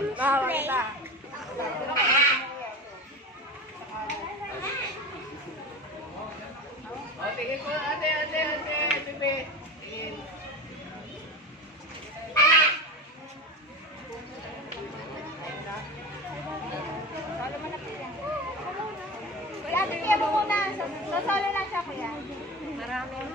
play. Tingin ko, ate, bebe. Tingin. Kuya, bigyan mo muna. Sasalo lang siya, kuya. Maraming.